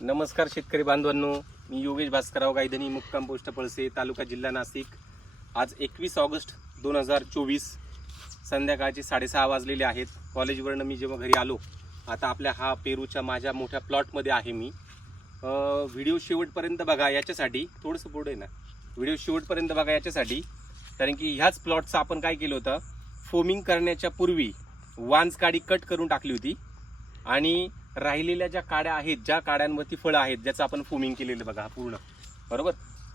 नमस्कार शेतकरी बांधवांनो, मी योगेश भास्करराव गायधनी, मुक्काम पोस्ट पळसे, तालुका जिल्हा नाशिक। आज 21 ऑगस्ट 2024 संध्याकाळचे 6:30 वाजलेले आहेत। कॉलेजवरून मी जेव्हा घरी आलो, आता आपल्या हा पेरूच्या माझ्या मोठ्या प्लॉटमध्ये आहे मी। व्हिडिओ शेवटपर्यंत बघा याच्यासाठी, थोडंसं पुढे ना, व्हिडिओ शेवटपर्यंत बघा याच्यासाठी, कारण की ह्याच प्लॉटचं आपण काय केलं होतं, फोमिंग करण्याच्या पूर्वी वांज काडी कट करून टाकली होती आणि राहिलेल्या ज्या काड्या आहेत, ज्या काड्यांवरती फळं आहेत, ज्याचं आपण फोमिंग केलेलं बघा पूर्ण, बरोबर।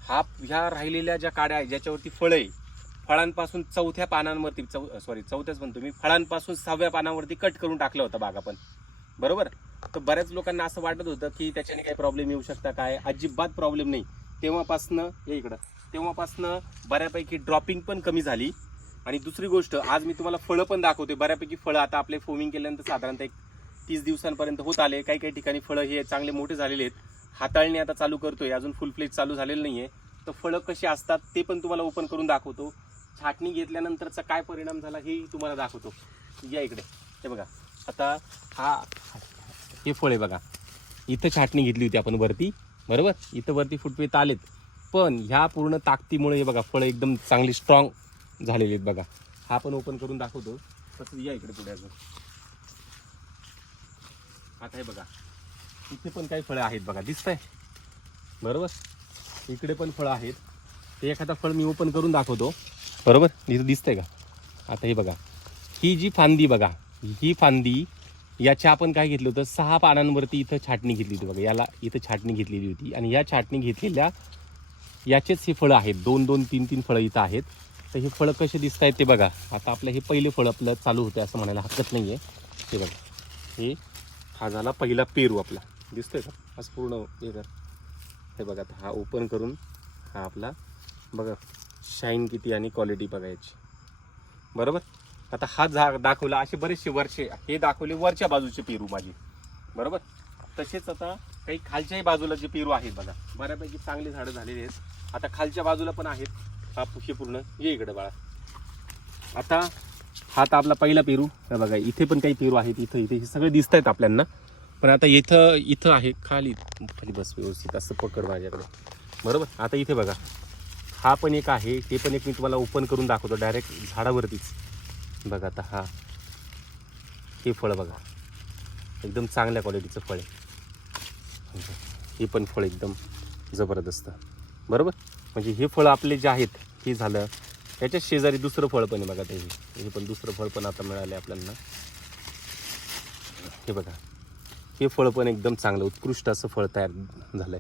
ह्या राहिलेल्या ज्या काड्या आहेत ज्याच्यावरती फळं आहे, फळांपासून चौथ्या पानांवरती चौथ्याच म्हणतो मी, फळांपासून 6व्या पानावरती कट करून टाकलं होतं बाग आपण, बरोबर। तर बऱ्याच लोकांना असं वाटत होतं की त्याच्याने काही प्रॉब्लेम येऊ शकता, काय अजिबात प्रॉब्लेम नाही। तेव्हापासनं तेव्हापासनं बऱ्यापैकी ड्रॉपिंग पण कमी झाली। आणि दुसरी गोष्ट, आज मी तुम्हाला फळं पण दाखवते। बऱ्यापैकी फळं आता आपले फोमिंग केल्यानंतर साधारणतः 30 दिवसांपर्यंत होत आले। काही काही ठिकाणी फळं हे चांगले मोठे झालेले आहेत। हाताळणी आता चालू करतोय, अजून फुल फ्लेज चालू झालेलं नाहीये। तर फळं कशी असतात ते पण तुम्हाला ओपन करून दाखवतो। छाटणी घेतल्यानंतरचा काय परिणाम झाला हे तुम्हाला दाखवतो। या इकडे हे बघा, आता हे फळ आहे बघा, इथं छाटणी घेतली होती आपण वरती, बरोबर। इथं वरती फुटवेत आलेत, पण ह्या पूर्ण ताकदीमुळे हे बघा फळं एकदम चांगली स्ट्रॉंग झालेली आहेत बघा। हा पण ओपन करून दाखवतो। तसं या इकडे पुढे अजून, आता हे बघा, इथे पण काही फळं आहेत बघा, दिसतंय बरोबर। इकडे पण फळं आहेत, ते एखादा फळ मी ओपन करून दाखवतो, बरोबर। इथं दिसतंय का? आता हे बघा, ही जी फांदी बघा, ही फांदी, याच्या आपण काय घेतलं होतं, 6 पानांवरती इथं छाटणी घेतली होती बघा, याला इथं छाटणी घेतलेली होती। आणि या छाटणी घेतलेल्या याचेच हे फळं आहेत, 2-2, 3-3 फळं इथं आहेत। तर हे फळं कसे दिसत आहेत ते बघा। आता आपलं हे पहिले फळ आपलं चालू होते असं म्हणायला हरकत नाही आहे। हे बघा, हे हा झाला पहिला पेरू आपला, दिसतोय का असं पूर्ण हे बघा। आता हा ओपन करून हा आपला बघा, शाईन किती आणि क्वालिटी बघायची, बरोबर। आता हा दाखवला, असे बरेचसे वरचे हे दाखवले वरच्या बाजूचे पेरू माझे, बरोबर। तसेच आता काही खालच्याही बाजूला जे पेरू आहेत बघा, बऱ्यापैकी चांगले झाडं झालेले आहेत। आता खालच्या बाजूला पण आहेत, हा हे पूर्ण ये इकडे बाळा। आता हा तर आपला पहिला पेरू हे बघा, इथे पण काही पेरू आहेत, इथं हे सगळे दिसत आहेत आपल्याला। पण आता इथं आहे, खाली बस व्यवस्थित असं पकड माझ्याकडे, बरोबर। आता इथे बघा, हा पण एक आहे, ते पण एक मी तुम्हाला ओपन करून दाखवतो डायरेक्ट झाडावरतीच बघा। आता हा हे फळ बघा, एकदम चांगल्या क्वालिटीचं फळ आहे। हे पण फळ एकदम जबरदस्त, बरोबर। म्हणजे हे फळ आपले जे आहेत हे झालं, त्याच्या शेजारी दुसरं फळ पण आहे बघा, हे पण दुसरं फळ पण आता मिळाले आपल्याला। हे बघा, हे फळ पण एकदम चांगलं उत्कृष्ट असं फळ तयार झालंय,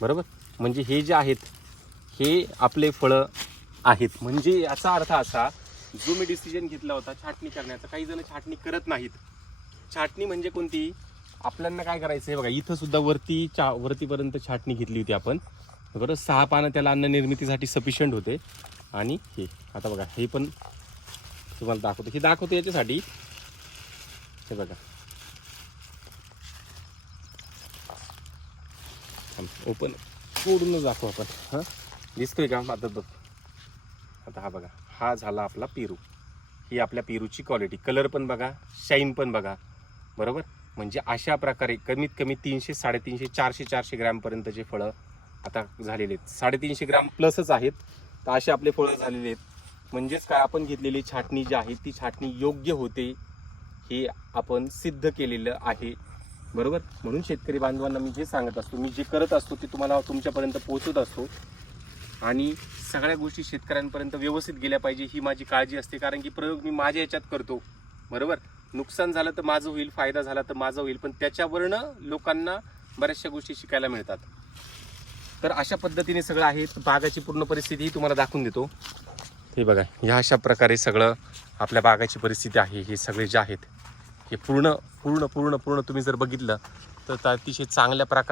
बरोबर। म्हणजे हे जे आहेत हे आपले फळं आहेत। म्हणजे याचा अर्थ असा, जो मी डिसिजन घेतला होता छाटणी करण्याचा, काही जण छाटणी करत नाहीत। छाटणी म्हणजे कोणती, आपल्याला काय करायचं आहे बघा, इथं सुद्धा वरतीपर्यंत छाटणी घेतली होती आपण, बरोबर। 6 पानं त्याला अन्न निर्मितीसाठी सफिशियंट होते। आणि हे आता बघा, हे पण तुम्हाला दाखवतो याच्यासाठी, हे बघा ओपन सोडूनच दाखवू आपण, हां दिसतोय का आता बघ। आता हा बघा, हा झाला आपला पेरू। ही आपल्या पेरूची क्वालिटी, कलर पण बघा, शाईन पण बघा, बरोबर। म्हणजे अशा प्रकारे कमीत कमी 300, 350, 400 ग्रॅमपर्यंतचे फळं आता झालेले आहेत। 350 ग्रॅम प्लसच आहेत। तर असे आपले फळं झालेले आहेत। म्हणजेच काय, आपण घेतलेली छाटणी जी आहे ती छाटणी योग्य होते हे आपण सिद्ध केलेलं आहे, बरोबर। म्हणून शेतकरी बांधवांना मी जे सांगत असतो, मी जे करत असतो ते तुम्हाला तुमच्यापर्यंत पोहोचवत असतो। आणि सगळ्या गोष्टी शेतकऱ्यांपर्यंत व्यवस्थित गेल्या पाहिजे ही माझी काळजी असते। कारण की प्रयोग मी माझ्या याच्यात करतो, बरोबर। नुकसान झालं तर माझं होईल, फायदा झाला तर माझं होईल, पण त्याच्यावरनं लोकांना बऱ्याचशा गोष्टी शिकायला मिळतात। तर अशा पद्धतीने सगळं आहे। बागाची पूर्ण परिस्थिती तुम्हाला दाखवून देतो। हे बघा, ह्या अशा प्रकारे सगळं आपल्या बागाची परिस्थिती आहे। हे सगळे जे आहेत हे पूर्ण तुम्ही जर बघितलं तर अतिशय चांगल्या प्रकारे